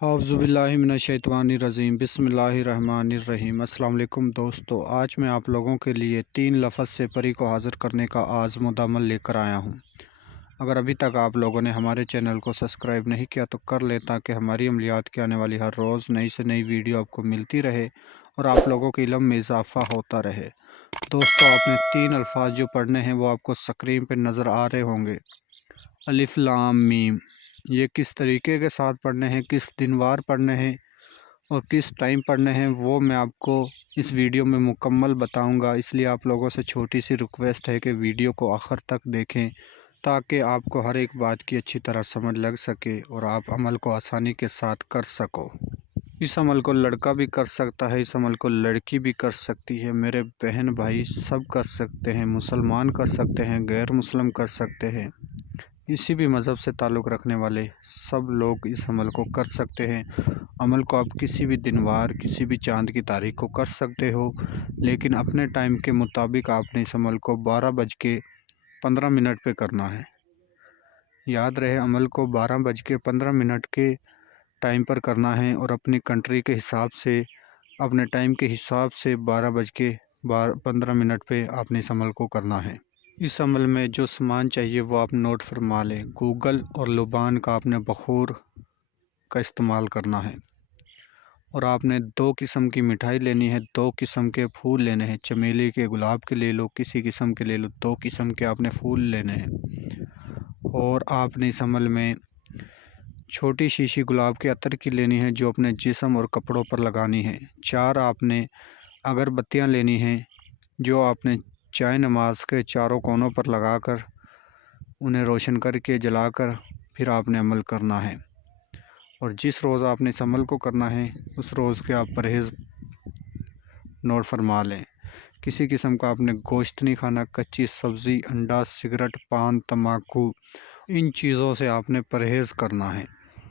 औज़ु बिल्लाहि मिनश्शैतानिर्रजीम बिस्मिल्लाहिर्रहमानिर्रहीम। अस्सलाम वालेकुम दोस्तों, आज मैं आप लोगों के लिए 3 लफ्ज़ से परी को हाज़िर करने का आज़मुद्द अमल लेकर आया हूँ। अगर अभी तक आप लोगों ने हमारे चैनल को सब्सक्राइब नहीं किया तो कर लें, ताकि हमारी अमलियात की आने वाली हर रोज़ नई से नई वीडियो आपको मिलती रहे और आप लोगों के इल्म में इजाफ़ा होता रहे। दोस्तों, आपने 3 अल्फाज जो पढ़ने हैं वो आपको स्क्रीन पर नज़र आ रहे होंगे। अलिफ लाम मीम। ये किस तरीके के साथ पढ़ने हैं, किस दिनवार पढ़ने हैं और किस टाइम पढ़ने हैं, वो मैं आपको इस वीडियो में मुकम्मल बताऊंगा। इसलिए आप लोगों से छोटी सी रिक्वेस्ट है कि वीडियो को आखिर तक देखें, ताकि आपको हर एक बात की अच्छी तरह समझ लग सके और आप अमल को आसानी के साथ कर सको। इस अमल को लड़का भी कर सकता है, इस अमल को लड़की भी कर सकती है, मेरे बहन भाई सब कर सकते हैं, मुसलमान कर सकते हैं, गैर मुस्लिम कर सकते हैं, किसी भी मज़हब से ताल्लुक़ रखने वाले सब लोग इस अमल को कर सकते हैं। अमल को आप किसी भी दिनवार, किसी भी चाँद की तारीख को कर सकते हो, लेकिन अपने टाइम के मुताबिक आपने इस अमल को 12:15 पे करना है। याद रहे, अमल को 12:15 के टाइम पर करना है और अपनी कंट्री के हिसाब से, अपने टाइम के हिसाब से 12:15 पे आपने इस अमल को करना है। इस अमल में जो सामान चाहिए वो आप नोट फरमा लें। गूगल और लुबान का आपने बखूर का इस्तेमाल करना है और आपने 2 किस्म की मिठाई लेनी है, 2 किस्म के फूल लेने हैं। चमेली के, गुलाब के ले लो, किसी किस्म के ले लो, 2 किस्म के आपने फूल लेने हैं। और आपने इस अमल में छोटी शीशी गुलाब के अतर की लेनी है, जो अपने जिस्म और कपड़ों पर लगानी है। 4 आपने अगरबत्तियाँ लेनी हैं, जो आपने चाय नमाज के चारों कोनों पर लगाकर उन्हें रोशन करके जलाकर फिर आपने अमल करना है। और जिस रोज़ आपने इस अमल को करना है उस रोज़ के आप परहेज़ नोट फरमा लें। किसी किस्म का आपने गोश्त नहीं खाना, कच्ची सब्ज़ी, अंडा, सिगरेट, पान, तम्बाकू, इन चीज़ों से आपने परहेज़ करना है।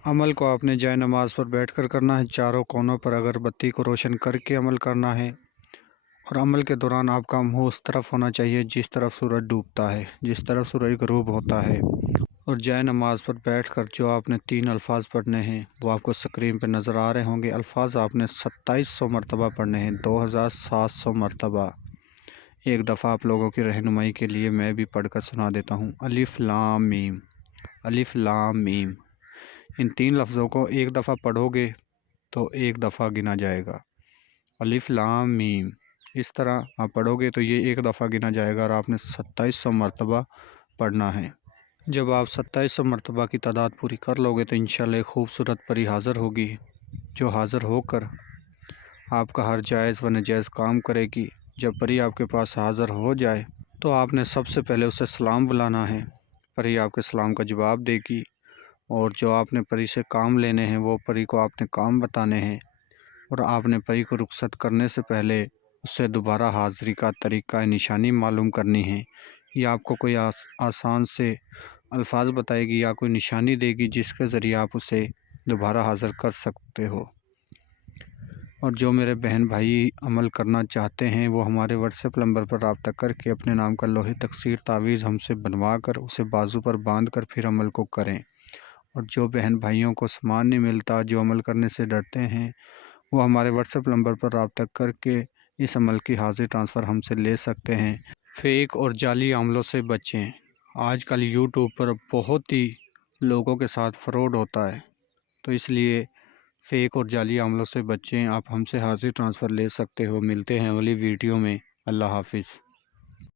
अमल को आपने जाए नमाज पर बैठकर करना है, चारों कोनों पर अगरबत्ती को रोशन करके अमल करना है। और अमल के दौरान आपका मुँह उस तरफ होना चाहिए जिस तरफ सूरज डूबता है, जिस तरफ सूरज ग़ुरूब होता है। और जाए नमाज पर बैठकर जो आपने 3 अल्फाज पढ़ने हैं वो आपको स्क्रीन पर नज़र आ रहे होंगे। अल्फाज आपने 2700 मरतबा पढ़ने हैं, 2700 मरतबा। एक दफ़ा आप लोगों की रहनुमाई के लिए मैं भी पढ़ कर सुना देता हूँ। अलिफ लाम मीम, अलिफ लाम मीम। इन 3 लफ्ज़ों को एक दफ़ा पढ़ोगे तो एक दफ़ा गिना जाएगा। अलिफ लाम मीम, इस तरह आप पढ़ोगे तो ये एक दफ़ा गिना जाएगा और आपने 2700 मरतबा पढ़ना है। जब आप 2700 मरतबा की तादाद पूरी कर लोगे तो इंशाअल्लाह खूबसूरत परी हाज़िर होगी, जो हाज़िर होकर आपका हर जायज़ व नाजायज़ काम करेगी। जब परी आपके पास हाज़िर हो जाए तो आपने सबसे पहले उसे सलाम बुलाना है। परी आपके सलाम का जवाब देगी और जो आपने परी से काम लेने हैं वो परी को आपने काम बताने हैं। और आपने परी को रुखसत करने से पहले उससे दोबारा हाज़िरी का तरीक़ा निशानी मालूम करनी है, या आपको कोई आसान से अल्फाज बताएगी या कोई निशानी देगी जिसके ज़रिए आप उसे दोबारा हाज़िर कर सकते हो। और जो मेरे बहन भाई अमल करना चाहते हैं वो हमारे व्हाट्सएप नंबर पर रब्ता करके अपने नाम का लोहे तकसीर तावीज़ हमसे बनवा कर उसे बाजू पर बांध कर फिर अमल को करें। और जो बहन भाइयों को सामान नहीं मिलता, जो अमल करने से डरते हैं, वो हमारे व्हाट्सएप नंबर पर रब्ता करके इस अमल की हाज़िर ट्रांसफ़र हमसे ले सकते हैं। फ़ेक और जाली अमलों से बचें। आजकल यूट्यूब पर बहुत ही लोगों के साथ फ़्रॉड होता है, तो इसलिए फ़ेक और जाली अमलों से बचें। आप हमसे हाज़िर ट्रांसफ़र ले सकते हो। मिलते हैं अगली वीडियो में। अल्लाह हाफ़िज़।